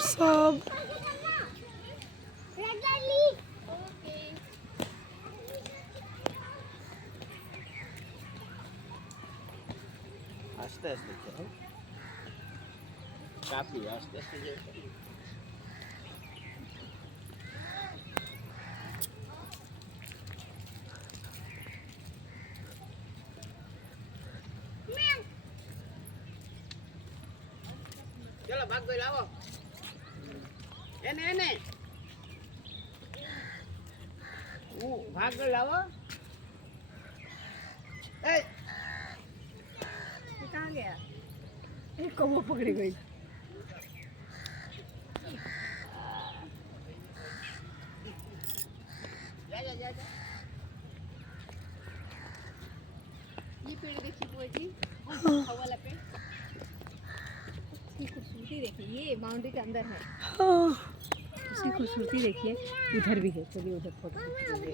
सब আস্তে আস্তে চল, কাপি আস্তে আস্তে যাও। ચલો ભાગ ભાઈ લાવો એને એને ભાગ ભાઈ લાવો એ कहाँ गया? एक कौवा पकड़ी गई। जा जा जा जा ये पेड़ देखिए बुआ जी, हवा वाला पेड़, इसकी खूबसूरती देखिए, ये बाउंड्री के अंदर है, हाँ। इसकी खूबसूरती देखिए। उधर भी है, चलिए उधर फोटो